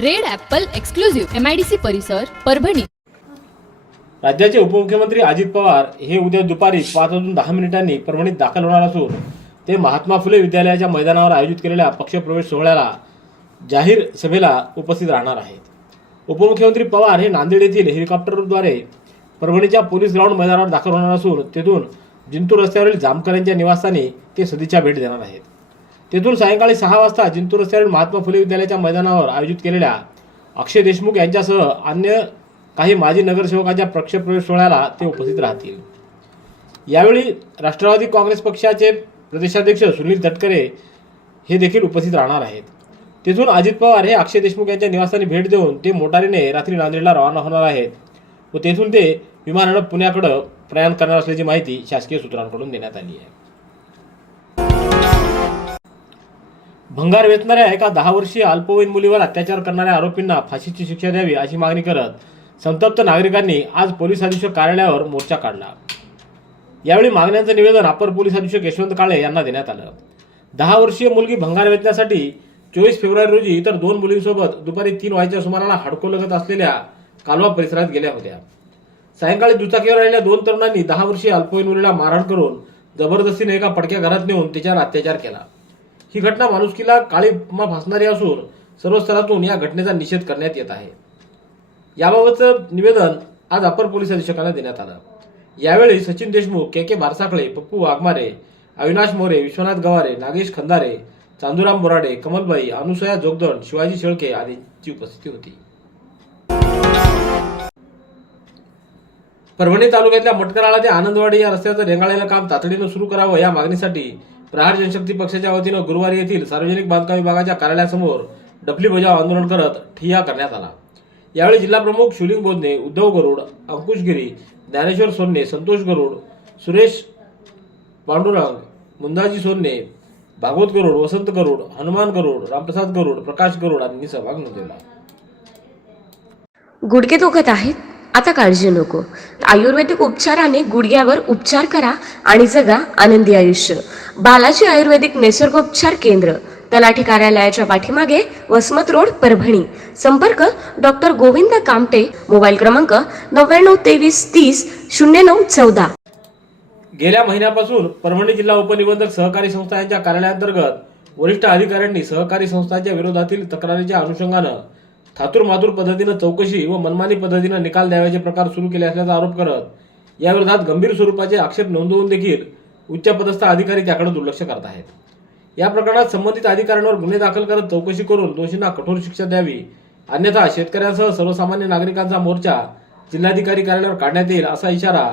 Red apple exclusive. MIDC परिसर परभणी. राज्याचे उपमुख्यमंत्री अजित पवार हे उद्या दुपारी पाच वाजून दहा मिनिटांनी परभणीत दाखल होणार असून ते महात्मा फुले विद्यालयाच्या मैदानावर आयोजित केलेल्या पक्षप्रवेश सोहळ्याला जाहीर सभेला उपस्थित राहणार आहेत. उपमुख्यमंत्री पवार हे नांदेड येथील हेलिकॉप्टरद्वारे परभणीच्या पोलीस ग्राउंड मैदानावर दाखल होणार असून तेथून जिंतूर रस्त्यावरील जामकरांच्या निवासस्थानी ते सदिच्छा भेट देणार आहेत. तेथून सायंकाळी सहा वाजता जिंतूर रस्त्यावरील महात्मा फुले विद्यालयाच्या मैदानावर आयोजित केलेल्या अक्षय देशमुख यांच्यासह अन्य काही माजी नगरसेवकांच्या पक्षप्रवेश सोहळ्याला ते उपस्थित राहतील. यावेळी राष्ट्रवादी काँग्रेस पक्षाचे प्रदेशाध्यक्ष सुनील तटकरे हे देखील उपस्थित राहणार आहेत. तेथून अजित पवार हे अक्षय देशमुख यांच्या निवासस्थानी भेट देऊन ते मोटारीने रात्री नांदेडला रवाना होणार आहेत व तेथून ते विमानानं पुण्याकडं प्रयाण करणार असल्याची माहिती शासकीय सूत्रांकडून देण्यात आली आहे. भंगार वेचणाऱ्या एका दहा वर्षीय अल्पवयीन मुलीवर अत्याचार करणाऱ्या आरोपींना फाशीची शिक्षा द्यावी अशी मागणी करत संतप्त नागरिकांनी आज पोलीस अधीक्षक कार्यालयावर मोर्चा काढला. यावेळी मागण्यांचं निवेदन अपर पोलीस अधीक्षक यशवंत काळे यांना देण्यात आलं. दहा वर्षीय मुलगी भंगार वेचण्यासाठी चोवीस फेब्रुवारी रोजी इतर दोन मुलींसोबत दुपारी तीन वाजेच्या सुमाराला हडको लगत असलेल्या कालवा परिसरात गेल्या होत्या. सायंकाळी दुचाकीवर आलेल्या दोन तरुणांनी दहा वर्षीय अल्पवयीन मुलीला मारहाण करून जबरदस्तीने एका पडक्या घरात नेऊन तिच्यावर अत्याचार केला. ही घटना माणुसकीला काळीमा भासणारी असून सर्व स्तरातून या घटनेचा निषेध करण्यात येत आहे. याबाबतचं निवेदन आज अपर पोलीस अधीक्षकांना देण्यात आलं. यावेळी सचिन देशमुख के के बारसाखळे पप्पू वाघमारे अविनाश मोरे विश्वनाथ गवारे नागेश खंदारे चांदूराम बोराडे कमलबाई अनुसया जोगदंड शिवाजी शेळके आदींची उपस्थिती होती. परभणी तालुक्यातल्या मटकराळा ते आनंदवाडी या रस्त्याचं रेंगाळलेलं काम तातडीनं सुरू करावं या मागणीसाठी प्रहार जनशक्ती पक्षाच्या वतीनं गुरुवारी येथील सार्वजनिक बांधकाम विभागाच्या कार्यालयासमोर डफली बजाव आंदोलन करत ठिय्या करण्यात आला. यावेळी जिल्हा प्रमुख बोधने उद्धव गरुड अंकुश गिरी ज्ञानेश्वर सोन्ने संतोष गरुड सुरेश पांडुरंग मुंदाजी सोन्ने भागवत गरुड वसंत गरुड हनुमान गरुड रामप्रसाद गरुड प्रकाश गरुड यांनी सहभाग नोंदवला. गुडघे दुखत आहेत? आता काळजी नको. आयुर्वेदिक उपचाराने गुडघ्यावर उपचार करा आणि जगा आनंदी आयुष्य. बालाजी आयुर्वेदिक निसर्गोपचार केंद्र तलाठी कार्यालयाच्या पाठीमागे वसमत रोड परभणी. संपर्क डॉक्टर गोविंद कामटे मोबाईल क्रमांक नव्याण्णव तेवीस तीस शून्य नऊ चौदा. गेल्या महिन्यापासून परभणी जिल्हा उपनिबंधक सहकारी संस्था यांच्या कार्यालयांतर्गत वरिष्ठ अधिकाऱ्यांनी सहकारी संस्थांच्या विरोधातील तक्रारीच्या अनुषंगानं थातूर मातूर पद्धतीनं चौकशी व मनमानी पद्धतीनं निकाल द्यावायचे प्रकार सुरू केले असल्याचा आरोप करत याविरोधात गंभीर स्वरूपाचे आक्षेप नोंदवून देखील उच्चपदस्थ अधिकारी त्याकडे दुर्लक्ष करत आहेत. या प्रकरणात संबंधित अधिकाऱ्यांवर गुन्हे दाखल करत चौकशी करून दोषींना कठोर शिक्षा द्यावी अन्यथा शेतकऱ्यांसह सर्वसामान्य नागरिकांचा मोर्चा जिल्हाधिकारी कार्यालयावर काढण्यात येईल असा इशारा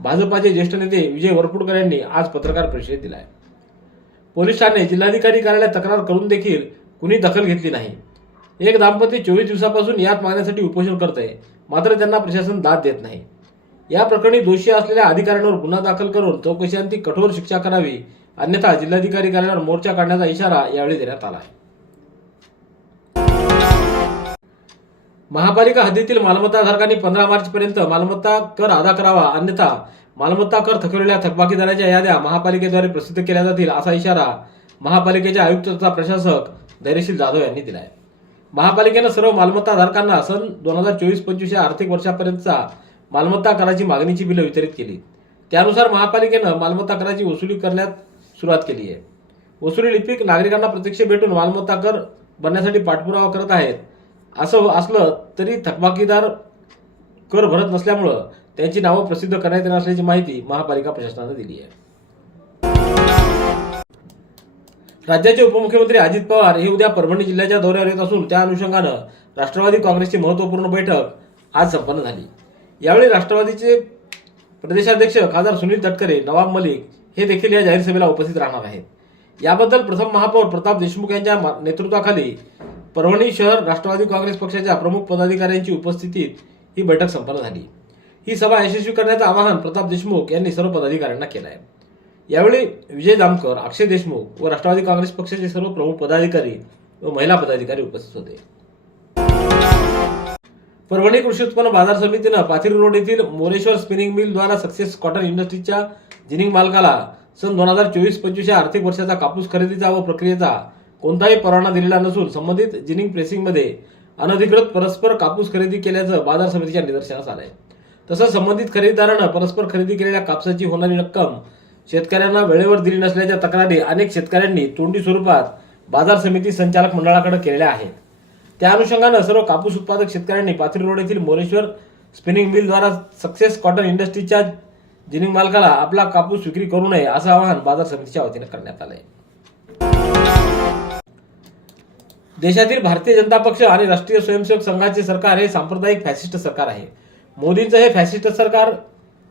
भाजपाचे ज्येष्ठ नेते विजय वरपुडकर यांनी आज पत्रकार परिषदेत आहे पोलीस ठाणे जिल्हाधिकारी कार्यालयात तक्रार करून देखील कुणी दखल घेतली नाही. एक दाम्पत्य चोवीस दिवसापासून यात मागण्यासाठी उपोषण करत आहे मात्र त्यांना प्रशासन दाद देत नाही. या प्रकरणी दोषी असलेल्या अधिकाऱ्यांवर गुन्हा दाखल करून चौकशीअंती कठोर शिक्षा करावी अन्यथा जिल्हाधिकारी कार्यालयावर मोर्चा काढण्याचा इशारा यावेळी देण्यात आला आहे. महापालिका हद्दीतील मालमत्ताधारकांनी पंधरा मार्च पर्यंत मालमत्ता कर अदा करावा अन्यथा मालमत्ता कर थकवलेल्या थकबाकीदाराच्या याद्या महापालिकेद्वारे प्रसिद्ध केल्या जातील असा इशारा महापालिकेचे आयुक्त तथा प्रशासक धैर्यशील जाधव यांनी दिला आहे महापालिकेनं सर्व मालमत्ताधारकांना सन दोन हजार चोवीस पंचवीस या आर्थिक वर्षापर्यंतचा मालमत्ता कराची मागणीची बिलं वितरित केली. त्यानुसार महापालिकेनं मालमत्ता कराची वसुली करण्यात सुरुवात केली आहे. वसुली लिपिक नागरिकांना प्रत्यक्ष भेटून मालमत्ता कर भरण्यासाठी पाठपुरावा करत आहेत. असं असलं तरी थकबाकीदार कर भरत नसल्यामुळं त्यांची नावं प्रसिद्ध करण्यात येणार असल्याची माहिती महापालिका प्रशासनानं दिली आहे. राज्याचे उपमुख्यमंत्री अजित पवार हे उद्या परभणी जिल्ह्याच्या दौऱ्यावर येत असून त्या अनुषंगानं राष्ट्रवादी काँग्रेसची महत्त्वपूर्ण बैठक आज संपन्न झाली. यावेळी राष्ट्रवादीचे प्रदेशाध्यक्ष खासदार सुनील तटकरे नवाब मलिक हे देखील या जाहीर सभेला उपस्थित राहणार आहेत. याबद्दल प्रथम महापौर प्रताप देशमुख यांच्या मा- नेतृत्वाखाली परभणी शहर राष्ट्रवादी काँग्रेस पक्षाच्या प्रमुख पदाधिकाऱ्यांची उपस्थितीत ही बैठक संपन्न झाली. ही सभा यशस्वी करण्याचं आवाहन प्रताप देशमुख यांनी सर्व पदाधिकाऱ्यांना केलं आहे यावेळी विजय जामकर अक्षय देशमुख व राष्ट्रवादी काँग्रेस पक्षाचे सर्व प्रमुख पदाधिकारी व महिला पदाधिकारी उपस्थित होते. परभणी कृषी उत्पन्न बाजार समितीनं पाथरी रोड येथील मोरेश्वर स्पिनिंग मिल द्वारा सक्सेस कॉटन इंडस्ट्रीजच्या जिनिंग मालकाला सन दोन हजार चोवीस पंचवीस या आर्थिक वर्षाचा कापूस खरेदीचा व प्रक्रियेचा कोणताही परवाना दिलेला नसून संबंधित जिनिंग प्रेसिंगमध्ये अनधिकृत परस्पर कापूस खरेदी केल्याचं बाजार समितीच्या निदर्शनास आलंय. तसंच संबंधित खरेदीदारानं परस्पर खरेदी केलेल्या कापसाची होणारी रक्कम शेतकऱ्यांना वेळेवर दिली नसल्याच्या तक्रारी अनेक शेतकऱ्यांनी तोंडी स्वरूपात बाजार समिती संचालक मंडळाकडे केलेल्या आहेत. त्या अनुषंगानं सर्व कापूस उत्पादक शेतकऱ्यांनी पाथरी रोड येथील मोरेश्वर स्पिनिंग मिलद्वारा सक्सेस कॉटन इंडस्ट्रीच्या जिनिंग मालकाला आपला कापूस विक्री करू नये असं आवाहन बाजार समितीच्या वतीने करण्यात आलंय. देशातील भारतीय जनता पक्ष आणि राष्ट्रीय स्वयंसेवक संघाचे सरकार हे सांप्रदायिक फॅसिस्ट सरकार आहे. मोदींचं हे फॅसिस्ट सरकार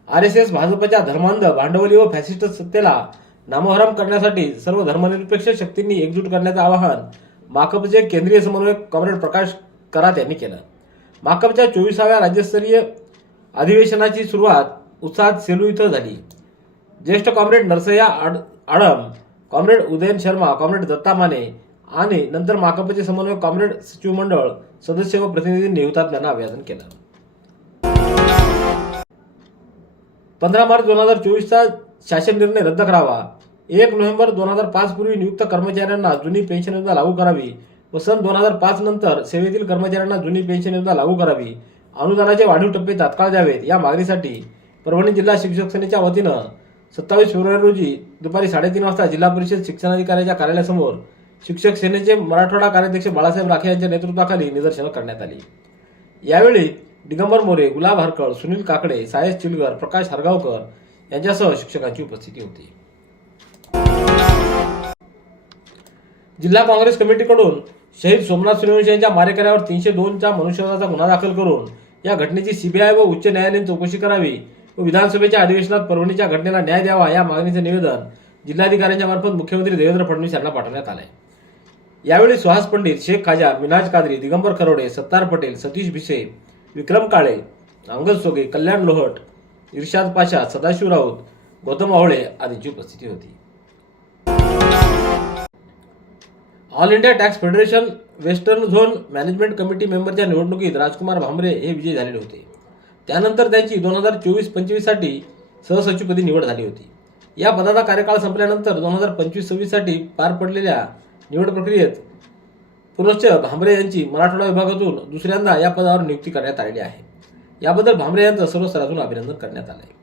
आर एस एस भाजपच्या धर्मांध भांडवली व फॅसिस्ट सत्तेला नामोहराम करण्यासाठी सर्व धर्मनिरपेक्ष शक्तींनी एकजूट करण्याचं आवाहन माकपचे केंद्रीय समन्वयक कॉम्रेड प्रकाश करात यांनी केलं. माकपच्या चोवीसाव्या राज्यस्तरीय अधिवेशनाची सुरुवात उत्साहात सेलू इथं झाली. ज्येष्ठ कॉम्रेड नरसय्या आड आडम कॉम्रेड उदयन शर्मा कॉम्रेड दत्ता माने आणि नंतर माकपचे समन्वयक कॉम्रेड सचिव मंडळ सदस्य व प्रतिनिधींनी हुतात्म्यांना अभिवादन केलं. पंधरा मार्च दोन हजार चोवीसचा शासन निर्णय रद्द करावा. एक नोव्हेंबर दोन हजार पाच पूर्वी नियुक्त कर्मचाऱ्यांना जुनी पेन्शन योजना लागू करावी व सन दोन हजार पाच नंतर सेवेतील कर्मचाऱ्यांना जुनी पेन्शन योजना लागू करावी. अनुदानाचे वाढीव टप्पे तात्काळ द्यावेत. या मागणीसाठी परभणी जिल्हा शिक्षक सेनेच्या वतीनं सत्तावीस फेब्रुवारी रोजी दुपारी साडेतीन वाजता जिल्हा परिषद शिक्षणाधिकाऱ्याच्या कार्यालयासमोर शिक्षक सेनेचे मराठवाडा कार्याध्यक्ष बाळासाहेब राखे यांच्या नेतृत्वाखाली निदर्शनं करण्यात आली. यावेळी दिगंबर मोरे गुलाब हरकळ सुनील काकडे सायस चिलगर प्रकाश हरगावकर यांच्यासह शिक्षकांची उपस्थिती होती. जिल्हा काँग्रेस कमिटीकडून शहीद सोमनाथ सूर्यवंशी यांच्या मारेकऱ्यावर तीनशे दोनच्या मनुष्यवधाचा गुन्हा दाखल करून या घटनेची सीबीआय व उच्च न्यायालयीन चौकशी करावी व विधानसभेच्या अधिवेशनात परभणीच्या घटनेला न्याय द्यावा या मागणीचे निवेदन जिल्हाधिकाऱ्यांच्या मार्फत मुख्यमंत्री देवेंद्र फडणवीस यांना पाठवण्यात आले यावेळी सुहास पंडित शेख खाजा मिनाज कादरी दिगंबर खरोडे सत्तार पटेल सतीश भिसे विक्रम काळे अंगद सोगे कल्याण लोहट इर्शाद पाशा सदाशिव राऊत गौतम आवळे आदींची उपस्थिती होती. All India tax federation western zone management committee मेंबरच्या निवडणुकीत राजकुमार भांबरे हे विजयी झालेले होते. त्यानंतर त्यांची दोन हजार चोवीस पंचवीससाठी सहसचिवपदी निवड झाली होती. या पदाचा कार्यकाळ संपल्यानंतर दोन हजार पंचवीस सव्वीससाठी पार पडलेल्या निवड प्रक्रियेत पुनश्च भांबरे यांची मराठवाडा विभागातून दुसऱ्यांदा या पदावर नियुक्ती करण्यात आलेली आहे. याबद्दल भांबरे यांचं सर्व स्तरातून अभिनंदन करण्यात आलं आहे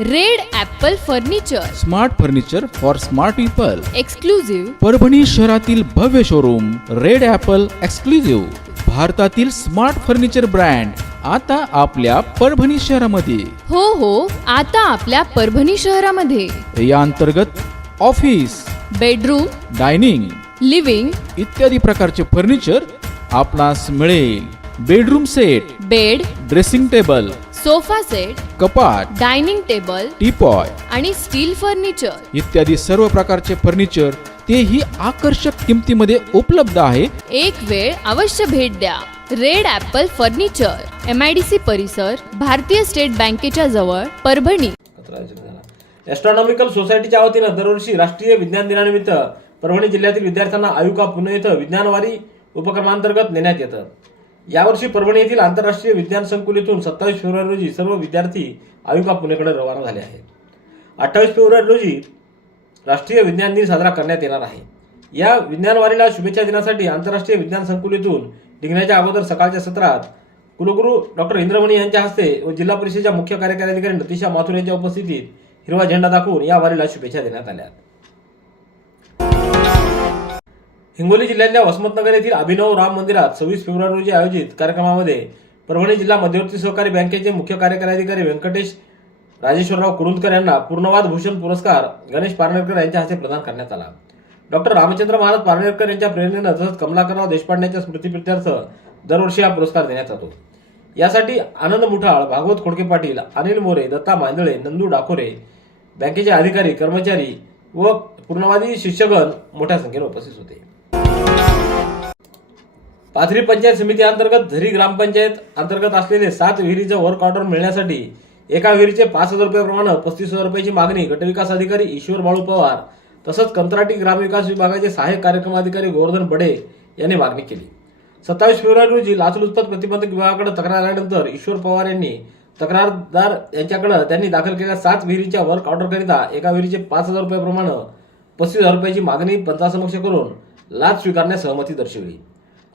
red apple furniture. Smart furniture for smart people. Exclusive Parbhani शहरातील भव्य शोरूम रेड ॲपल एक्सक्लुझिव्ह. भारतातील स्मार्ट फर्निचर ब्रँड आता आपल्या परभणी शहरामध्ये. हो हो आता आपल्या परभणी शहरामध्ये. या अंतर्गत ऑफिस बेडरूम. डायनिंग लिव्हिंग इत्यादी प्रकारचे फर्निचर आपणास मिळेल. Bedroom set bed dressing table sofa set कपाट डायनिंग टेबल टीपॉय आणि स्टील फर्निचर इत्यादी सर्व प्रकारचे फर्निचर तेही आकर्षक किमतीमध्ये उपलब्ध आहे. एक वेळ अवश्य भेट द्या. Red apple furniture M I D C परिसर भारतीय स्टेट बँकेच्या जवळ परभणी. एस्ट्रॉनॉमिकल सोसायटीच्या वतीनं दरवर्षी राष्ट्रीय विज्ञान दिनानिमित्त परभणी जिल्ह्यातील विद्यार्थ्यांना आयुका पुणे येथे विज्ञानवारी उपक्रमांतर्गत नेण्यात येतं. यावर्षी परभणी येथील आंतरराष्ट्रीय विज्ञान संकुल येथून सत्तावीस फेब्रुवारी रोजी सर्व विद्यार्थी आयुका पुणेकडे रवाना झाले आहेत. अठ्ठावीस फेब्रुवारी रोजी राष्ट्रीय विज्ञान दिन साजरा करण्यात येणार आहे. या विज्ञानवारीला शुभेच्छा देण्यासाठी आंतरराष्ट्रीय विज्ञान संकुल येथून निघण्याच्या अगोदर सकाळच्या सत्रात कुलगुरू डॉक्टर इंद्रमणी यांच्या हस्ते व जिल्हा परिषदेच्या मुख्य कार्यकारी अधिकारी नतिशा माथुर यांच्या उपस्थितीत हिरवा झेंडा दाखवून या वारीला शुभेच्छा देण्यात आल्या हिंगोली जिल्ह्यातल्या वसमतनगर येथील अभिनव राम मंदिरात सव्वीस फेब्रुवारी रोजी आयोजित कार्यक्रमामध्ये परभणी जिल्हा मध्यवर्ती सहकारी बँकेचे मुख्य कार्यकारी अधिकारी व्यंकटेश राजेश्वरराव कुरुंदकर यांना पूर्णवाद भूषण पुरस्कार गणेश पारनेरकर यांच्या हस्ते प्रदान करण्यात आला. डॉक्टर रामचंद्र महाराज पारनेरकर यांच्या प्रेरणेनं तसंच कमलाकरराव देशपांडे यांच्या स्मृतीप्रित्यर्थ दरवर्षी हा पुरस्कार देण्यात जातो. यासाठी आनंद मुठाळ भागवत खोडके पाटील अनिल मोरे दत्ता मांदळे नंदू डाकोरे बँकेचे अधिकारी कर्मचारी व पूर्णवादी शिष्यगण मोठ्या संख्येने उपस्थित होते. पाथरी पंचायत समिती अंतर्गत झरी ग्रामपंचायत अंतर्गत असलेले सात विहिरीचं वर्क ऑर्डर मिळण्यासाठी एका विहिरीचे पाच हजार रुपये प्रमाण पस्तीस हजार रुपयाची मागणी गटविकास अधिकारी ईश्वर बाळू पवार तसंच कंत्राटी ग्रामविकास विभागाचे सहाय्यक कार्यक्रम अधिकारी गोवर्धन बडे यांनी मागणी केली. सत्तावीस फेब्रुवारी रोजी लाचलुचपत प्रतिबंधक विभागाकडे तक्रार आल्यानंतर ईश्वर पवार यांनी तक्रारदार यांच्याकडे त्यांनी दाखल केलेल्या सात विहिरीच्या वर्क ऑर्डरकरिता एका विहिरीचे पाच हजार रुपयाप्रमाणे पस्तीस हजार रुपयाची मागणी पंचासमक्ष करून लाच स्वीकारण्यास सहमती दर्शवली.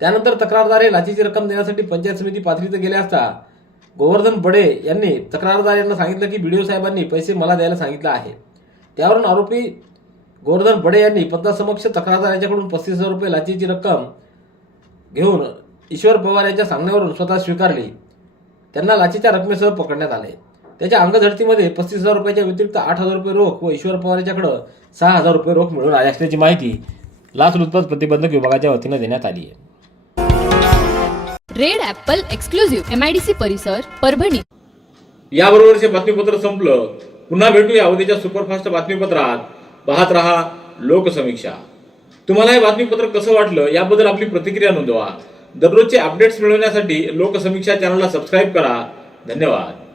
त्यानंतर तक्रारदार हे लाचीची रक्कम देण्यासाठी पंचायत समिती पाथरीत गेले असता गोवर्धन बडे यांनी तक्रारदार यांना सांगितलं की बीडीओ साहेबांनी पैसे मला द्यायला सांगितलं आहे. त्यावरून आरोपी गोवर्धन बडे यांनी पंचासमक्ष तक्रारदार यांच्याकडून पस्तीस हजार रुपये लाचीची रक्कम घेऊन ईश्वर पवार यांच्या सांगण्यावरून स्वतः स्वीकारली. त्यांना लाचीच्या रकमेसह पकडण्यात आले. त्याच्या अंगझडतीमध्ये पस्तीस हजार रुपयाच्या व्यतिरिक्त आठ हजार रुपये रोख व ईश्वर पवार यांच्याकडं सहा हजार रुपये रोख मिळून आले असल्याची माहिती लाचलुचपत प्रतिबंधक विभागाच्या वतीनं देण्यात आली आहे. Red apple exclusive M I D C परिसर परभणी. याबरोबरचे बातमीपत्र संपलं. पुन्हा भेटूया उद्याच्या सुपरफास्ट बातमीपत्रात. पाहत रहा लोकसमीक्षा. तुम्हाला हे बातमीपत्र कसं वाटलं याबद्दल आपली प्रतिक्रिया नोंदवा. दररोजचे अपडेट्स मिळवण्यासाठी लोकसमीक्षा चॅनलला सबस्क्राईब करा. धन्यवाद.